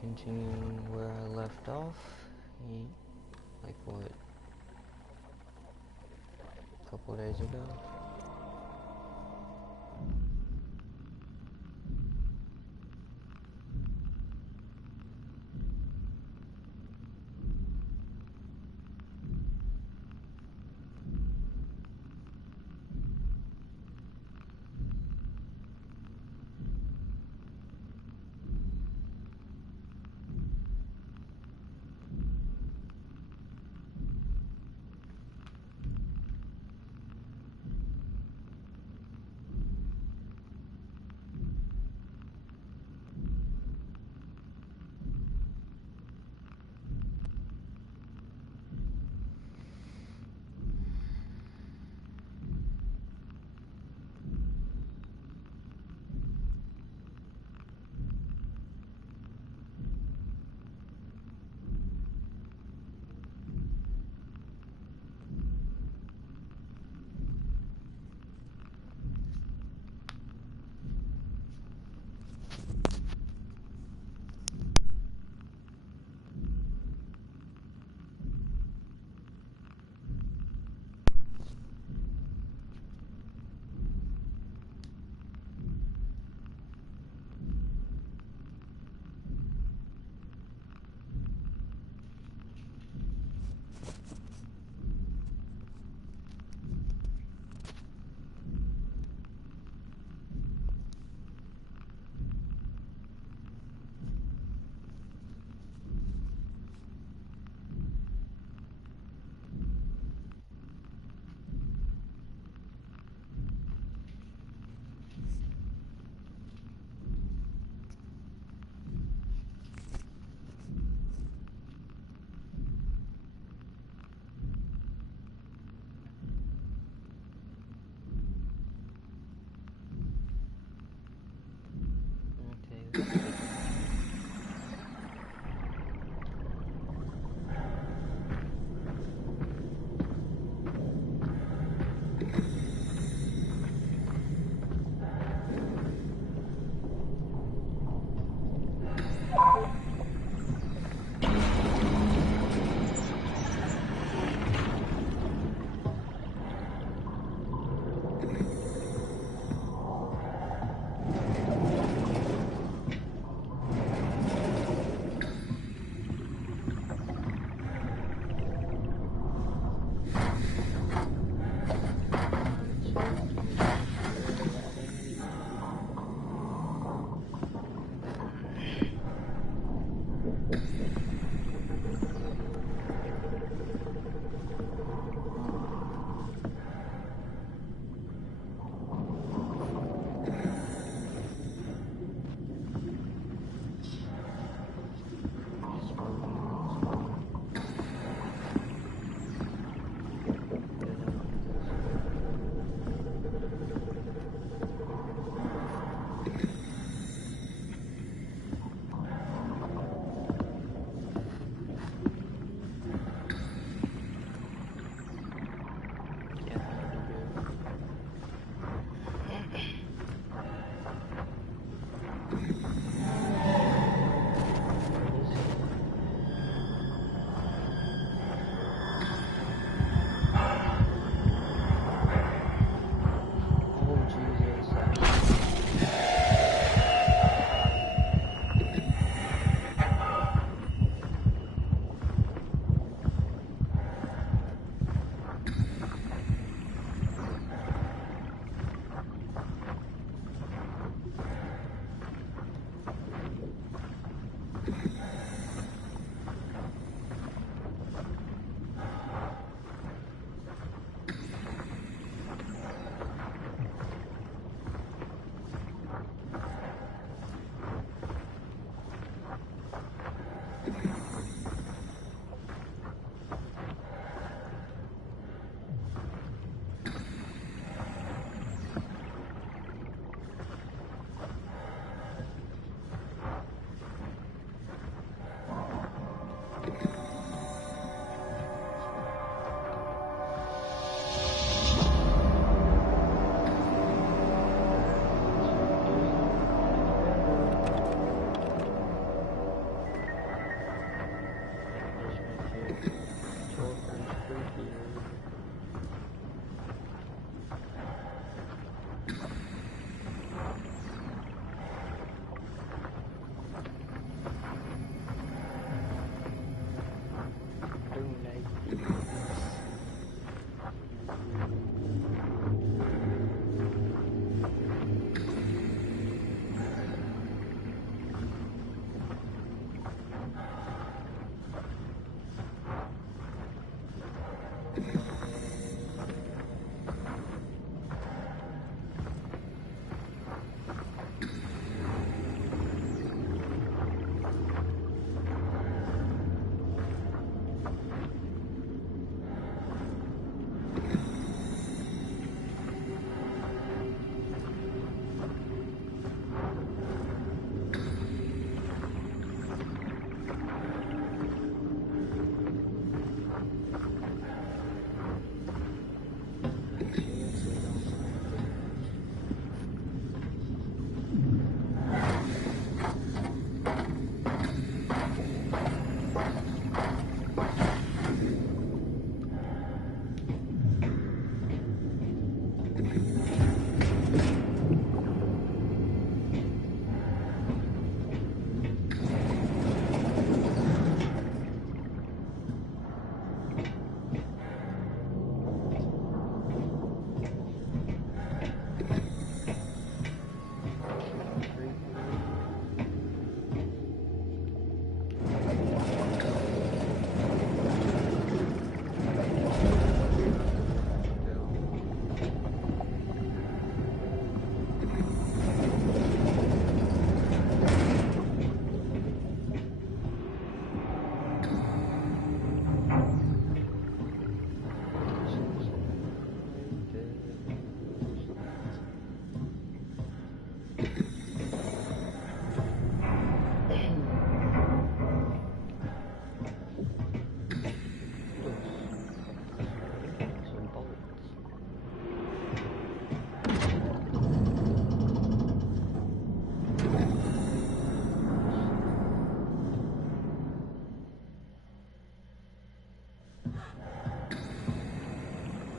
continuing where I left off. Like what? A couple days ago?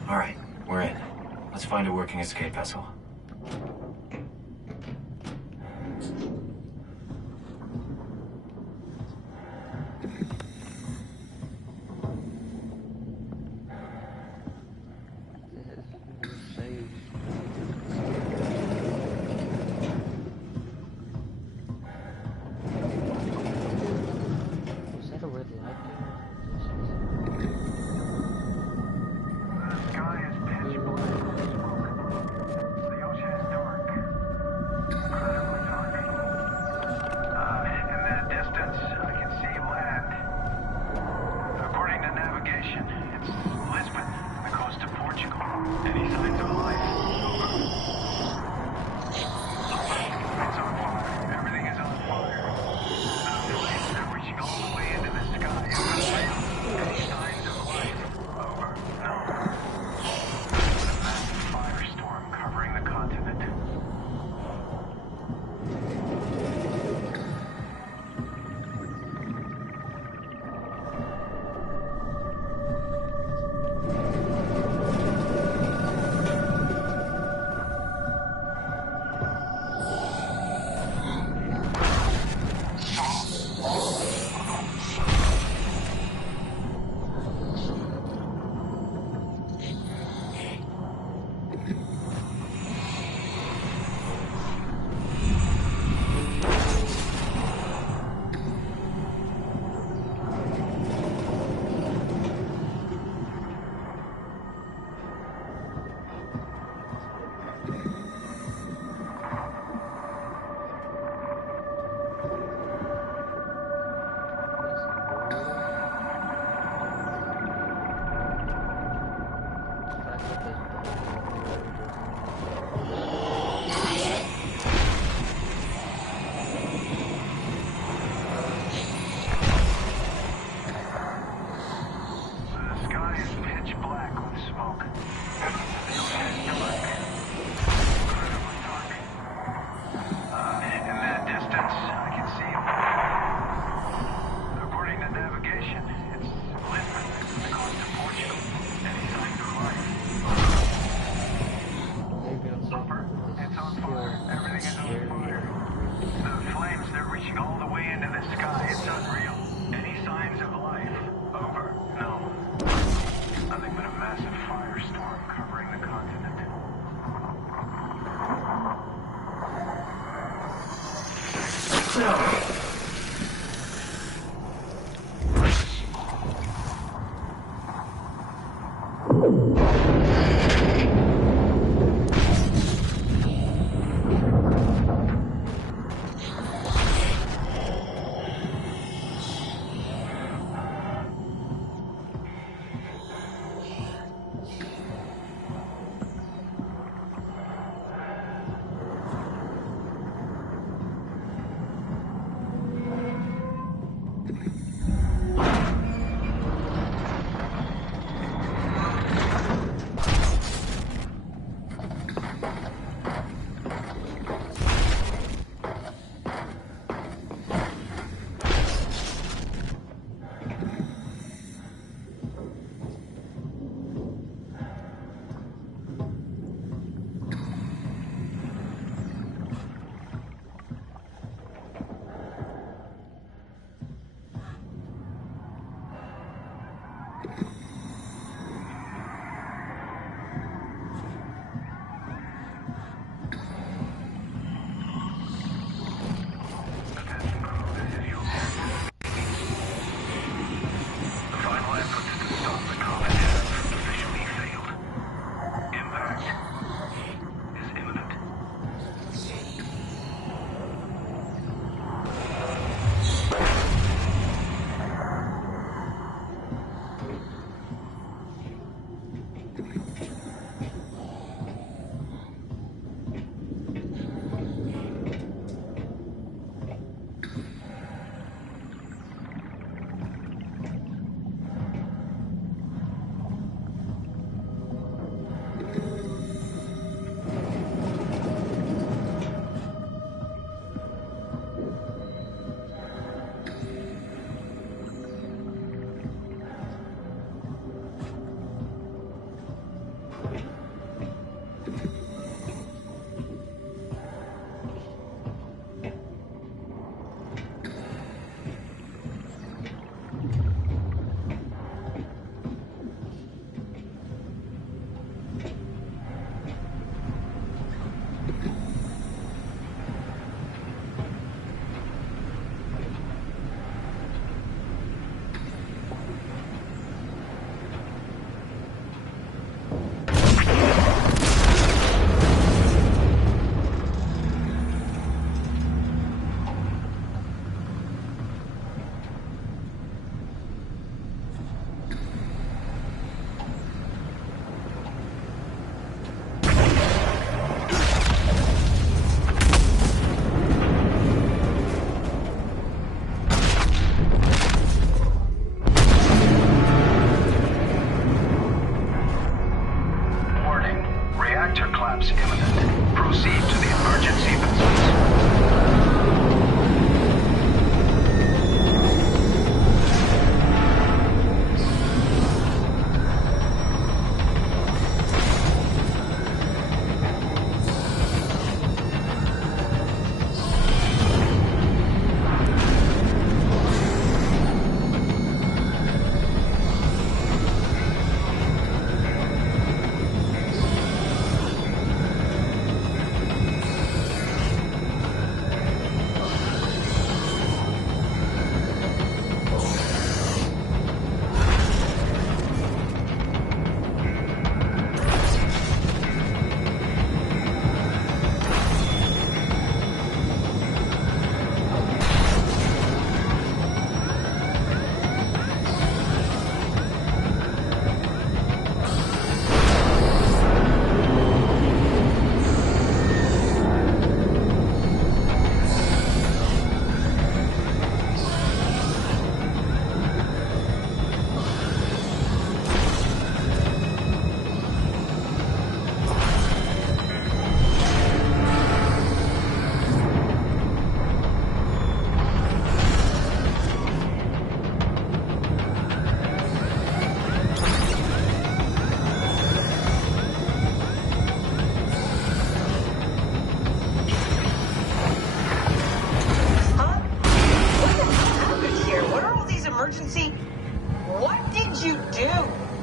Alright, we're in. Let's find a working escape vessel.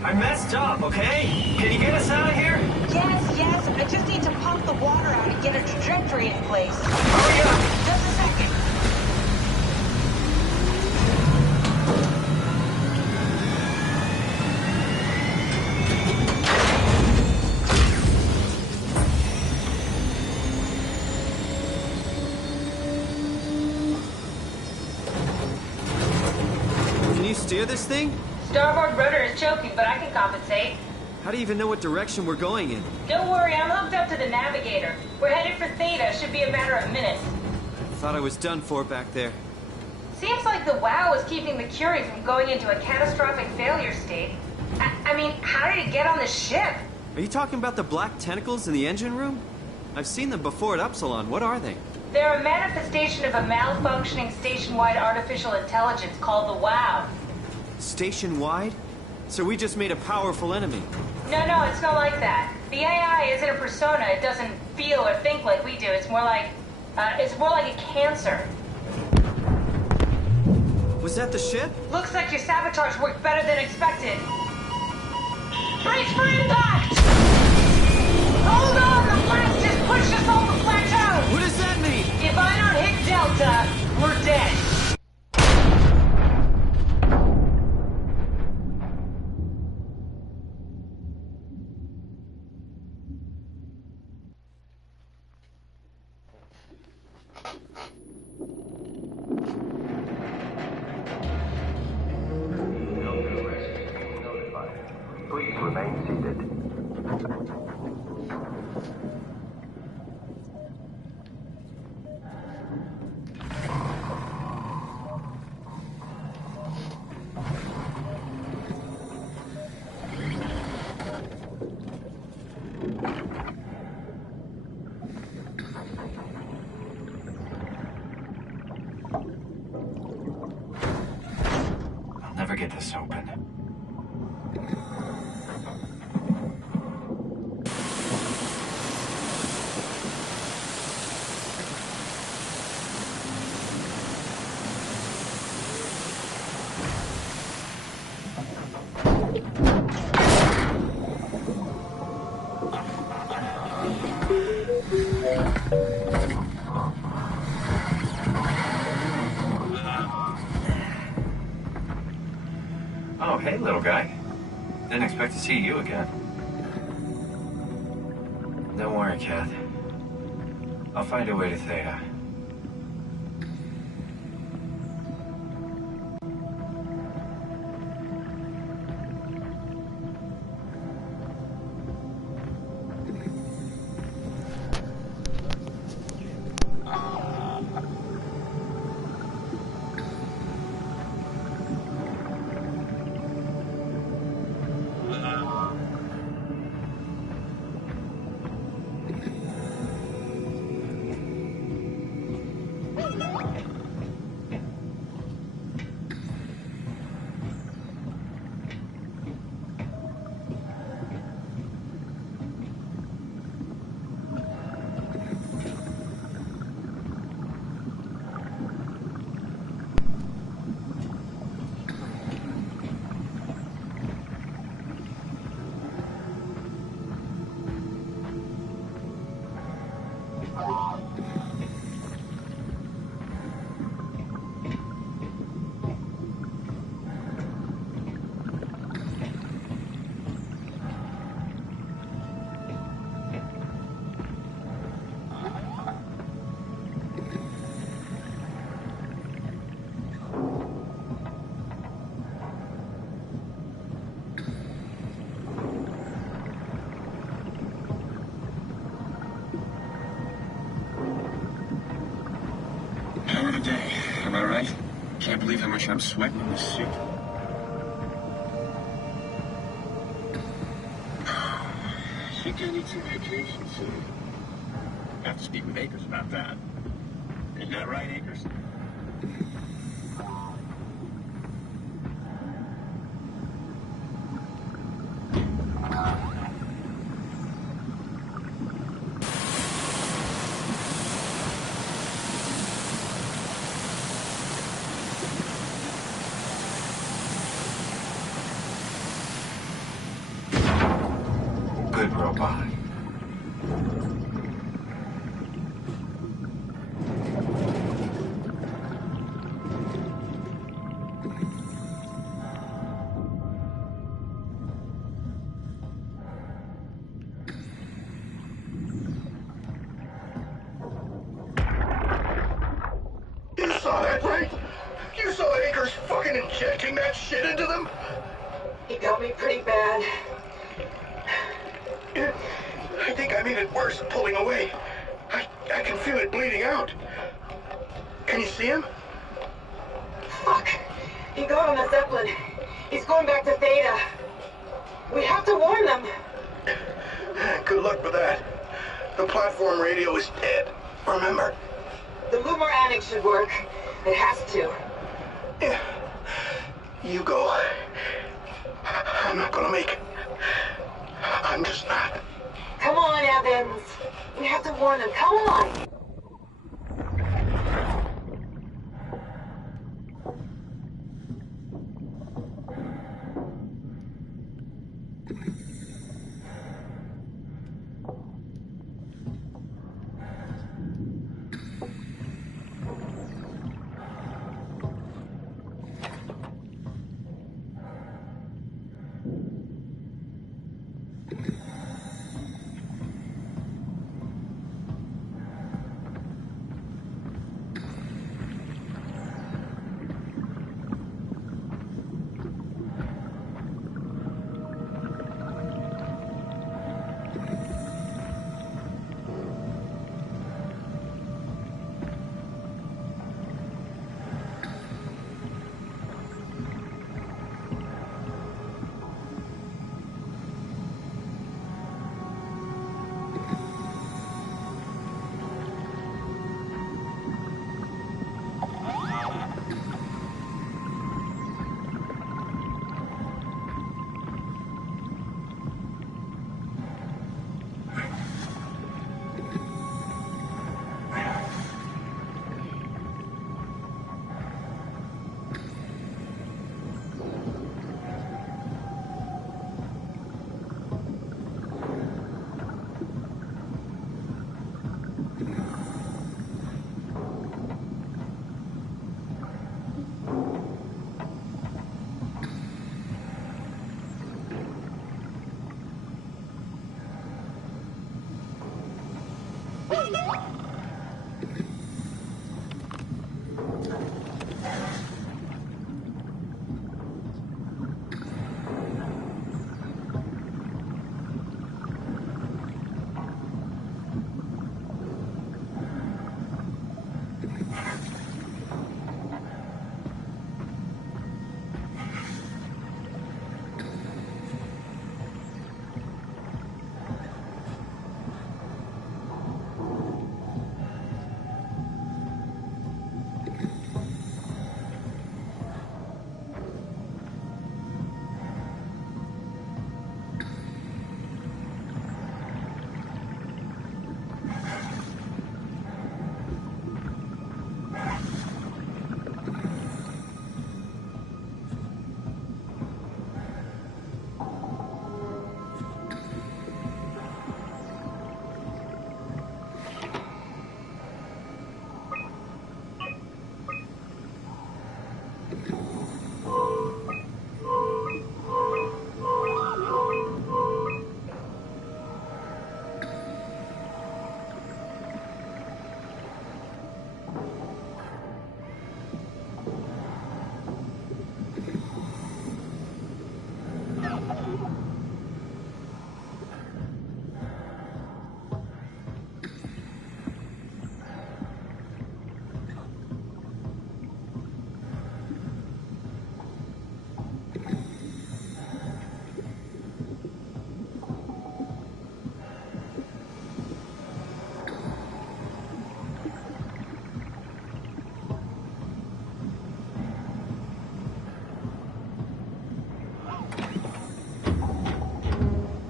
I messed up, okay? Can you get us out of here? Yes. I just need to pump the water out and get a trajectory in place. Hurry up! Just a second. Can you steer this thing? Starboard rudder is choking, but I can compensate. How do you even know what direction we're going in? Don't worry, I'm hooked up to the navigator. We're headed for Theta. Should be a matter of minutes. Thought I was done for back there. Seems like the WOW is keeping the Curie from going into a catastrophic failure state. I mean, how did it get on the ship? Are you talking about the black tentacles in the engine room? I've seen them before at Upsilon. What are they? They're a manifestation of a malfunctioning station-wide artificial intelligence called the WOW. Station-wide? So we just made a powerful enemy. No, it's not like that. The AI isn't a persona. It doesn't feel or think like we do. It's more like a cancer. Was that the ship? Looks like your sabotage worked better than expected. Brace for impact! Hold on! The blast just pushed us off the plateau! What does that mean? If I don't hit Delta, we're dead. Please remain seated. I'll never get this open. Oh, hey, little guy. Didn't expect to see you again. Don't worry, Kath. I'll find a way to Theta. Hell of a day, am I right? Can't believe how much I'm sweating in this suit. Think I need some vacation soon. Have to speak with Akers about that. Isn't that right, Akers? injecting that shit into them? He got me pretty bad. I think I made it worse pulling away. I can feel it bleeding out. Can you see him? Fuck. He got on the Zeppelin. He's going back to Theta. We have to warn them. Good luck with that. The platform radio is dead. Remember? The Loomer Annex should work. It has to. Yeah. You go. I'm not gonna make it. I'm just not. Come on, Evans. We have to warn them. Come on.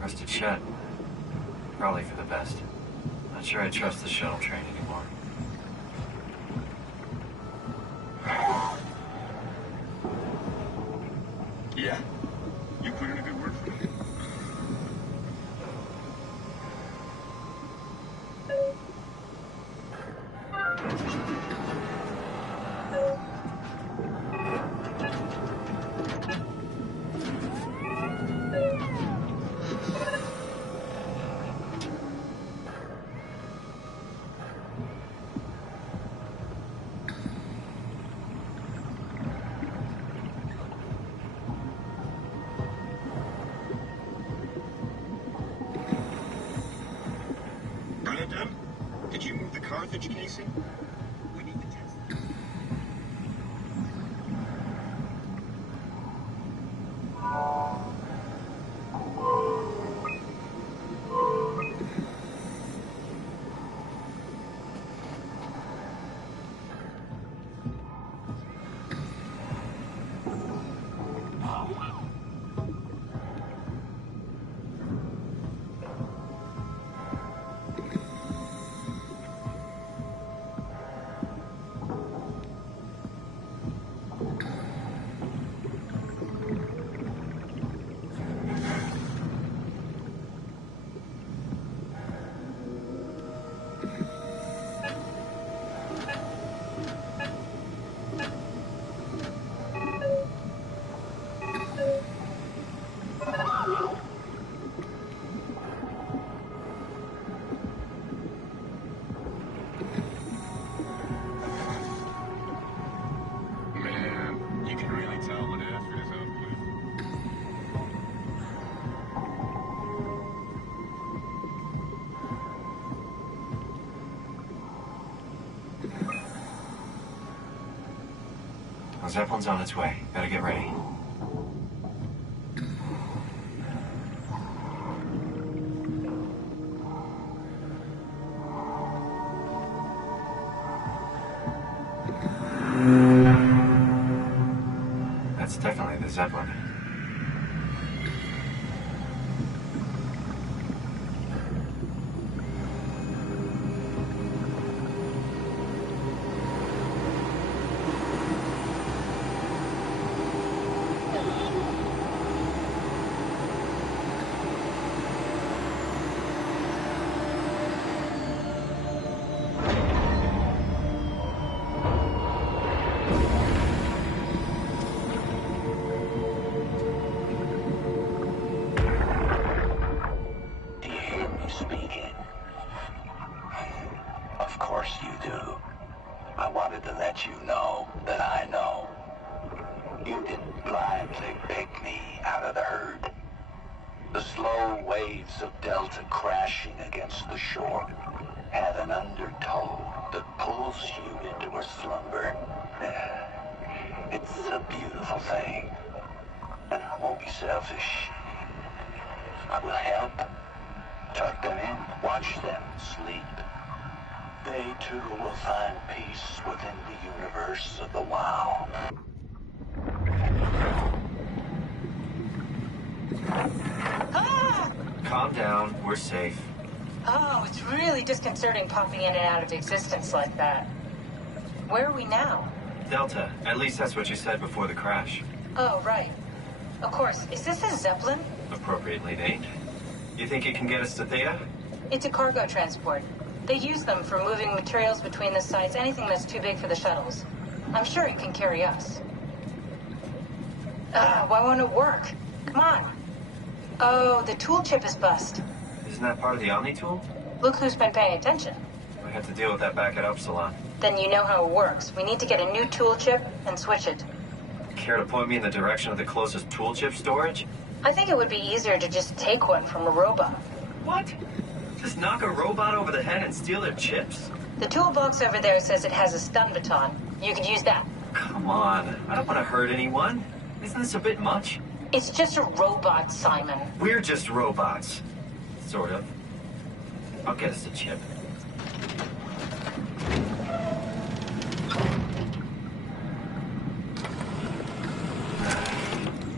Arrested Chet. Probably for the best. Not sure I trust the shuttle train anymore. Yeah. You put in a good word for me. hostage casing? We need to test that. Man, you can really tell when effort is output. The Zeppelin's on its way. Better get ready. That's definitely the Zeppelin. Do you hear me speaking? Of course you do. I wanted to let you know that I know. You didn't blindly pick me out of the herd. The slow waves of Delta crashing against the shore have an undertow that pulls you into a slumber. It's a beautiful thing. And I won't be selfish. I will help. Tuck them in, watch them sleep. They too will find peace within the universe of the WoW. Ah! Calm down. We're safe. Oh, it's really disconcerting popping in and out of existence like that. Where are we now? Delta. At least that's what you said before the crash. Oh, right. Of course. Is this a Zeppelin? Appropriately named. You think it can get us to Theta? It's a cargo transport. They use them for moving materials between the sites, anything that's too big for the shuttles. I'm sure it can carry us. Why won't it work? Come on. Oh, the tool chip is bust. Isn't that part of the Omni tool? Look who's been paying attention. We had to deal with that back at Upsilon. Then you know how it works. We need to get a new tool chip and switch it. Care to point me in the direction of the closest tool chip storage? I think it would be easier to just take one from a robot. What? Just knock a robot over the head and steal their chips? The toolbox over there says it has a stun baton. You could use that. Come on. I don't want to hurt anyone. Isn't this a bit much? It's just a robot, Simon. We're just robots. Sort of. I'll get us a chip.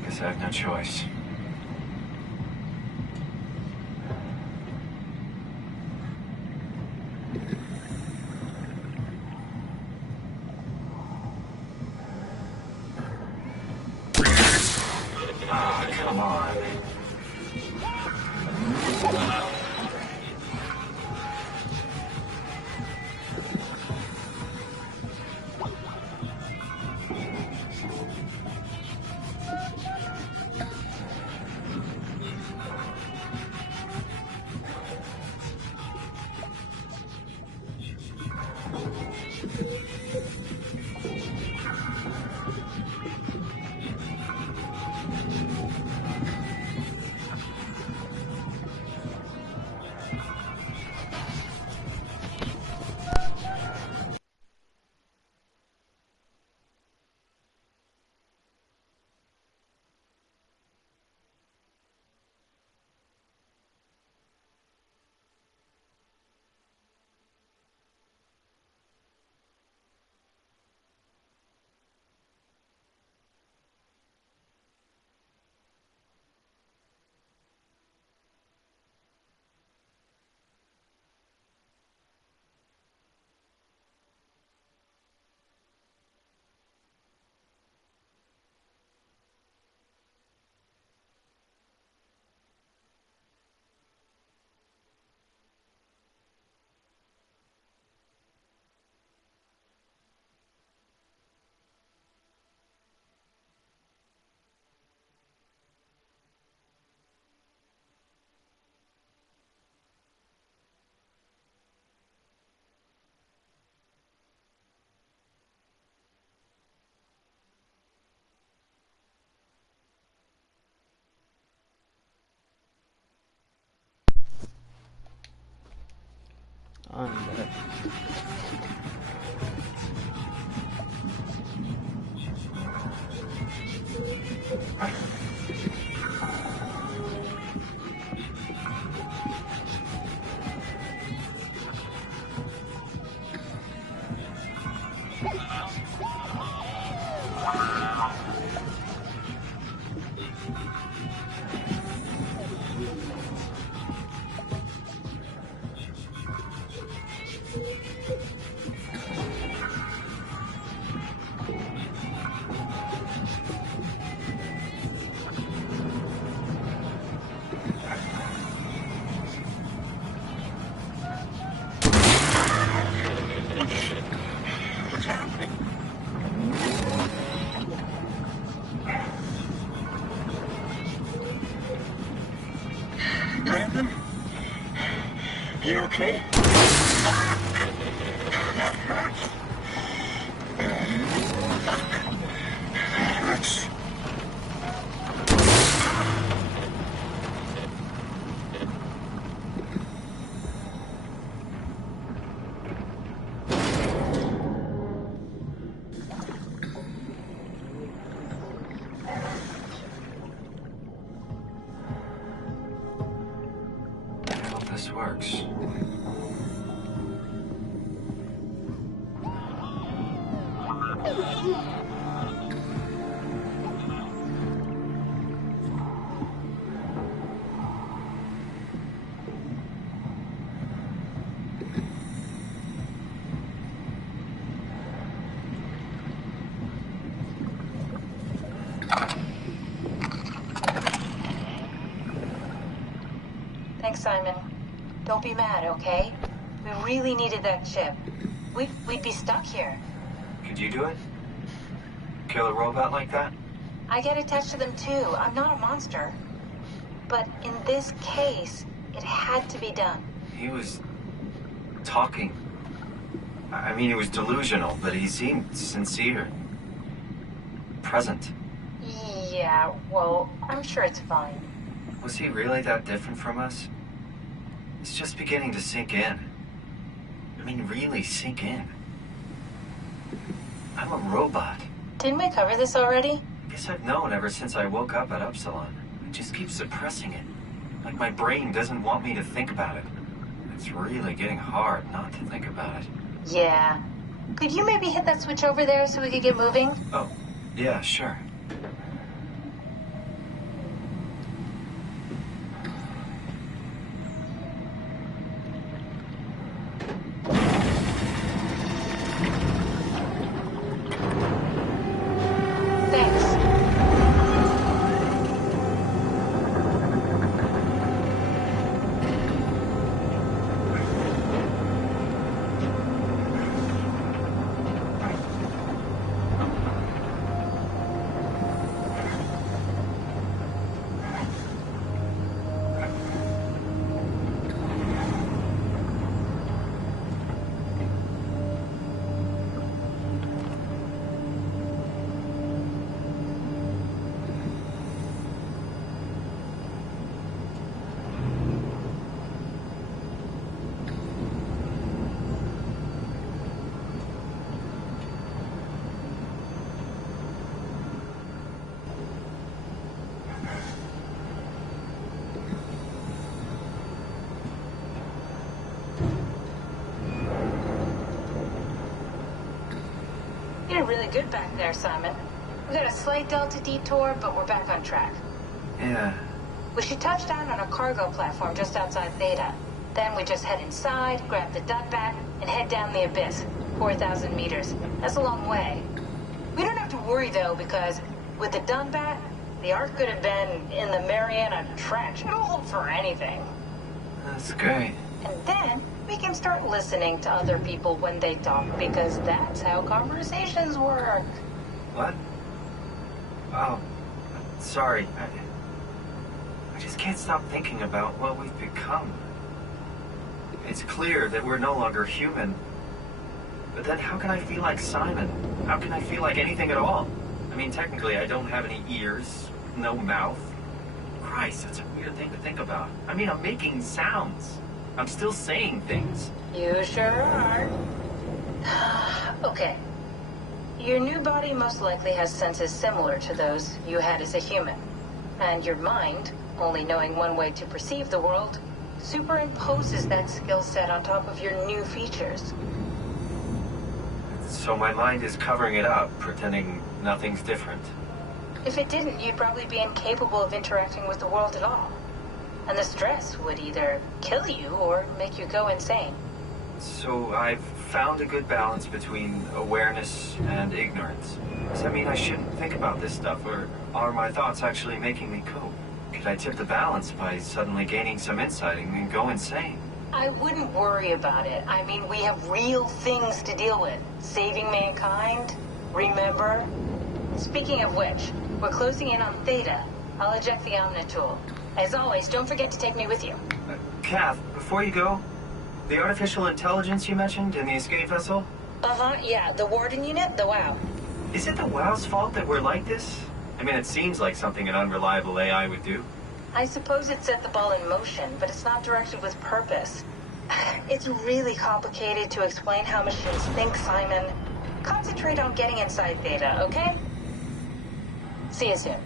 Guess I have no choice. Ah, come on. What's happening? Brandon? You okay? Hurts. I hope this works. Thanks, Simon. Don't be mad, okay? We really needed that chip. We'd be stuck here. Could you do it? Kill a robot like that? I get attached to them too. I'm not a monster. But in this case, it had to be done. He was talking. I mean, he was delusional, but he seemed sincere. Present. Yeah, well, I'm sure it's fine. Was he really that different from us? It's just beginning to sink in. I mean, really sink in. I'm a robot. Didn't we cover this already? I guess I've known ever since I woke up at Upsilon. I just keep suppressing it. Like my brain doesn't want me to think about it. It's really getting hard not to think about it. Yeah. Could you maybe hit that switch over there so we could get moving? Oh, yeah, sure. Thanks. You did really good back there, Simon. We got a slight delta detour, but we're back on track. Yeah. We should touch down on a cargo platform just outside Theta. Then we just head inside, grab the duck bat, and head down the abyss. 4,000 meters. That's a long way. We don't have to worry, though, because with the Dunbat, the Ark could have been in the Mariana Trench. It'll hold for anything. That's great. And then we can start listening to other people when they talk, because that's how conversations work. What? Oh, sorry. I just can't stop thinking about what we've become. It's clear that we're no longer human. But then how can I feel like Simon? How can I feel like anything at all? I mean, technically, I don't have any ears, no mouth. Christ, that's a weird thing to think about. I mean, I'm making sounds. I'm still saying things. You sure are. Okay. Your new body most likely has senses similar to those you had as a human. And your mind, only knowing one way to perceive the world, superimposes that skill set on top of your new features. So my mind is covering it up, pretending nothing's different. If it didn't, you'd probably be incapable of interacting with the world at all. And the stress would either kill you or make you go insane. So I've found a good balance between awareness and ignorance. Does that mean I shouldn't think about this stuff, or are my thoughts actually making me cope? Could I tip the balance by suddenly gaining some insight and go insane? I wouldn't worry about it. I mean, we have real things to deal with. Saving mankind, remember? Speaking of which, we're closing in on Theta. I'll eject the Omnitool. As always, don't forget to take me with you. Kath, before you go, the artificial intelligence you mentioned in the escape vessel? Uh-huh, yeah, the Warden unit, the WOW. Is it the WOW's fault that we're like this? I mean, it seems like something an unreliable AI would do. I suppose it set the ball in motion, but it's not directed with purpose. It's really complicated to explain how machines think, Simon. Concentrate on getting inside Theta, okay? See you soon.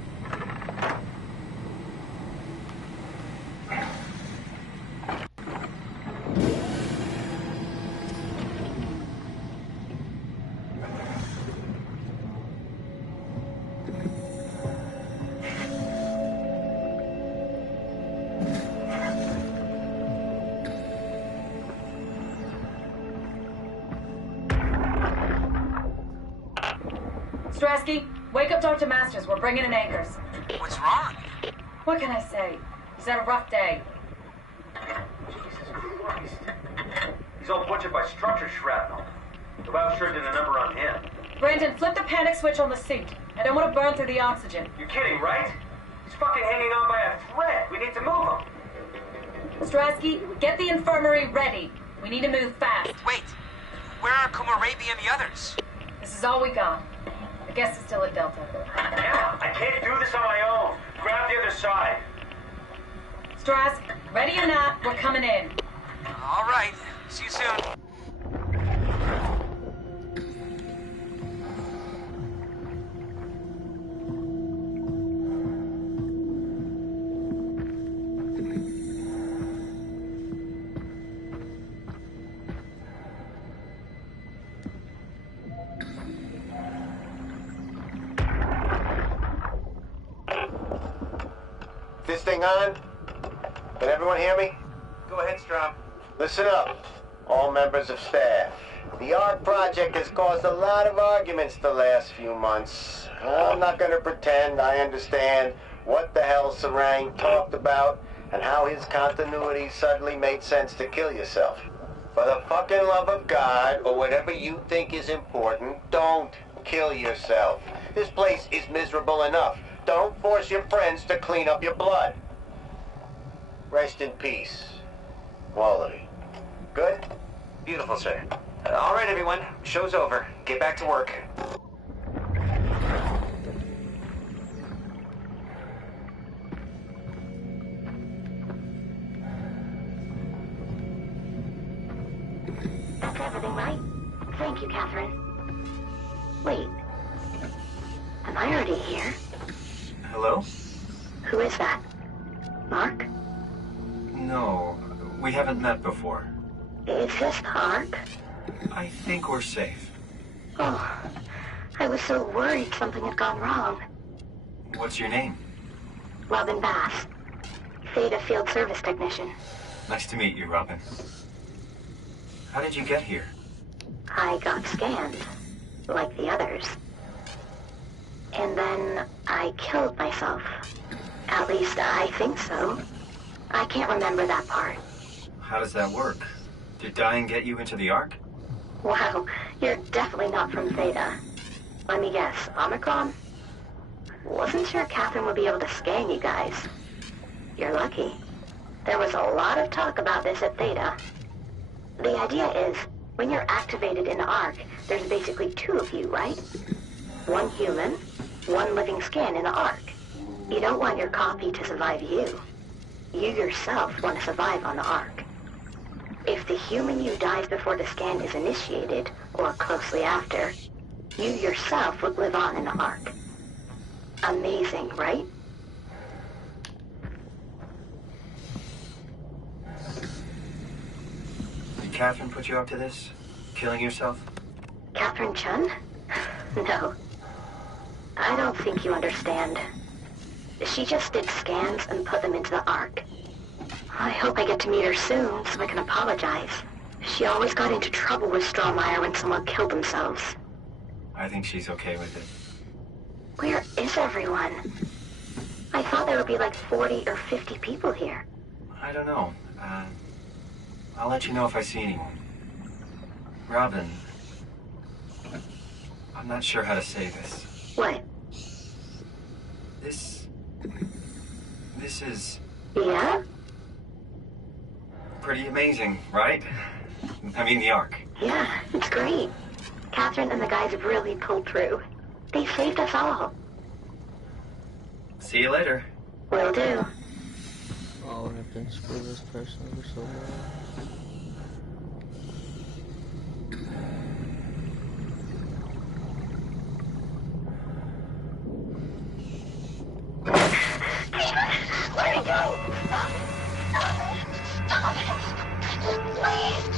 Strasky, wake up Dr. Masters. We're bringing in anchors. What's wrong? What can I say? He's had a rough day. Jesus Christ. He's all butchered by structure shrapnel. The WOW sure did a number on him. Brandon, flip the panic switch on the suit. I don't want to burn through the oxygen. You're kidding, right? He's fucking hanging on by a thread. We need to move him. Strasky, get the infirmary ready. We need to move fast. Wait. Where are Kumarabi and the others? This is all we got. I guess it's still at Delta. Emma, I can't do this on my own. Grab the other side. Strask, ready or not, we're coming in. All right. See you soon. This thing on? Can everyone hear me? Go ahead, Strom. Listen up, all members of staff. The ARC project has caused a lot of arguments the last few months. I'm not gonna pretend I understand what the hell Sarang talked about and how his continuity suddenly made sense to kill yourself. For the fucking love of God, or whatever you think is important, don't kill yourself. This place is miserable enough. Don't force your friends to clean up your blood. Rest in peace. Quality. Good? Beautiful, sir. All right, everyone. Show's over. Get back to work. That's everything, right? Thank you, Catherine. Wait. Am I already here? Hello? Who is that? Mark? No, we haven't met before. Is this the Ark? I think we're safe. Oh, I was so worried something had gone wrong. What's your name? Robin Bass. Theta Field Service Technician. Nice to meet you, Robin. How did you get here? I got scanned, like the others. And then I killed myself. At least I think so. I can't remember that part. How does that work? Did dying get you into the Ark? Wow, you're definitely not from Theta. Let me guess, Omicron? Wasn't sure Catherine would be able to scan you guys. You're lucky. There was a lot of talk about this at Theta. The idea is, when you're activated in the Ark, there's basically two of you, right? One human, one living scan in the Ark. You don't want your copy to survive you. You yourself want to survive on the Ark. If the human you dies before the scan is initiated, or closely after, you yourself would live on in the Ark. Amazing, right? Did Catherine put you up to this? Killing yourself? Catherine Chun? No. I don't think you understand. She just did scans and put them into the Ark. I hope I get to meet her soon so I can apologize. She always got into trouble with Strohmeyer when someone killed themselves. I think she's okay with it. Where is everyone? I thought there would be like 40 or 50 people here. I don't know. I'll let you know if I see anyone. Robin, I'm not sure how to say this. What? This is... Yeah? Pretty amazing, right? I mean, the Ark. Yeah, it's great. Catherine and the guys have really pulled through. They saved us all. See you later. Will do. Oh, and I've been screwed this person over so bad. Let me go! Stop it! Please!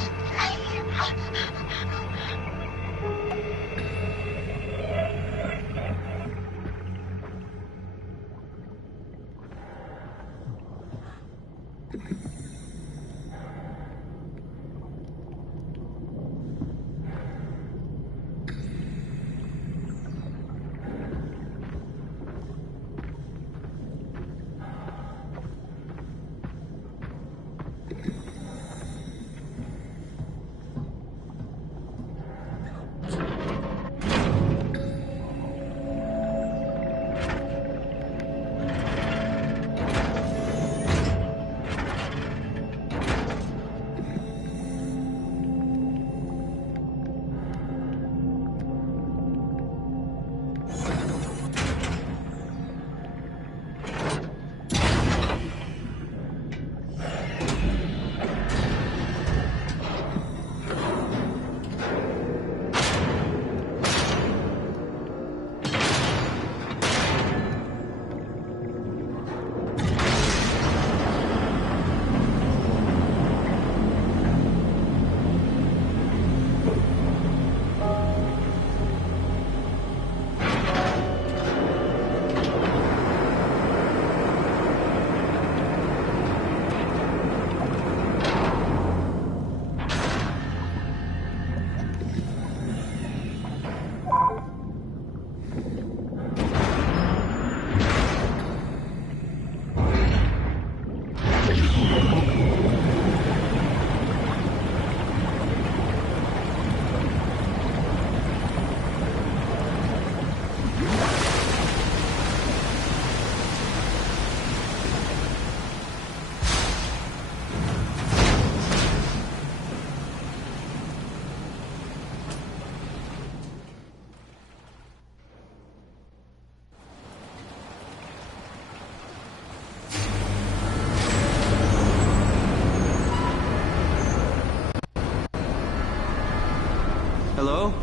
Hello?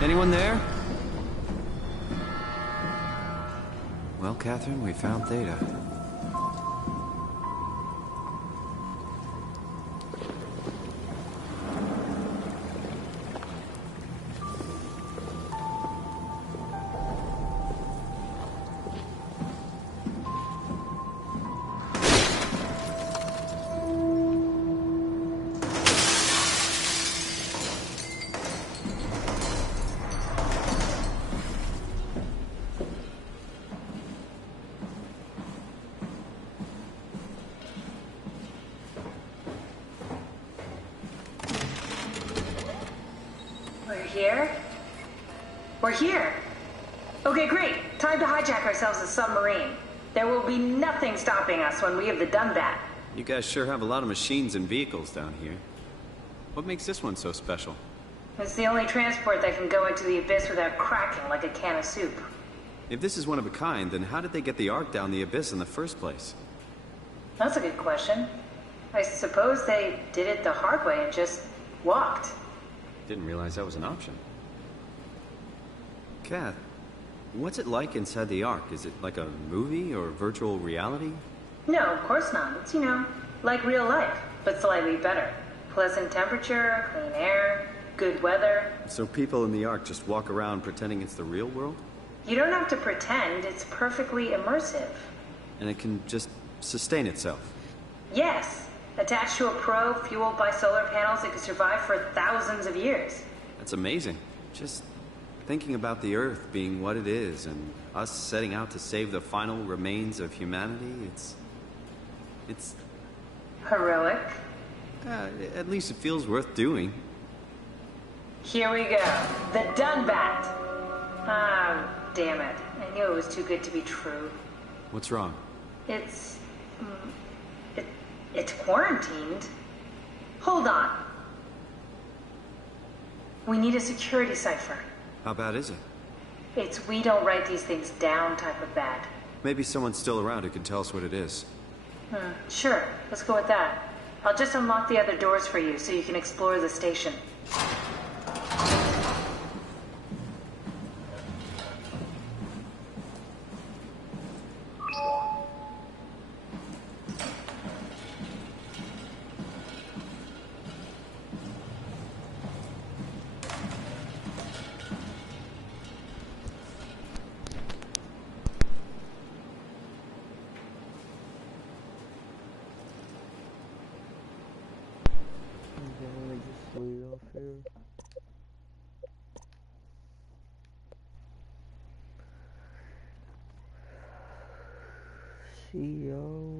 Anyone there? Well, Catherine, we found Theta. We're here. Okay, great. Time to hijack ourselves a submarine. There will be nothing stopping us when we have done that. You guys sure have a lot of machines and vehicles down here. What makes this one so special? It's the only transport that can go into the abyss without cracking like a can of soup. If this is one of a kind, then how did they get the Ark down the abyss in the first place? That's a good question. I suppose they did it the hard way and just walked. Didn't realize that was an option. Kath, what's it like inside the Ark? Is it like a movie or virtual reality? No, of course not. It's, like real life, but slightly better. Pleasant temperature, clean air, good weather. So people in the Ark just walk around pretending it's the real world? You don't have to pretend. It's perfectly immersive. And it can just sustain itself. Yes. Attached to a probe fueled by solar panels, it could survive for thousands of years. That's amazing. Just thinking about the Earth being what it is and us setting out to save the final remains of humanity, it's... Heroic. At least it feels worth doing. Here we go. The Dunbat. Ah, damn it. I knew it was too good to be true. What's wrong? It's quarantined. Hold on. We need a security cipher. How bad is it? It's we don't write these things down type of bad. Maybe someone's still around who can tell us what it is. Sure. Let's go with that. I'll just unlock the other doors for you so you can explore the station. See y'all.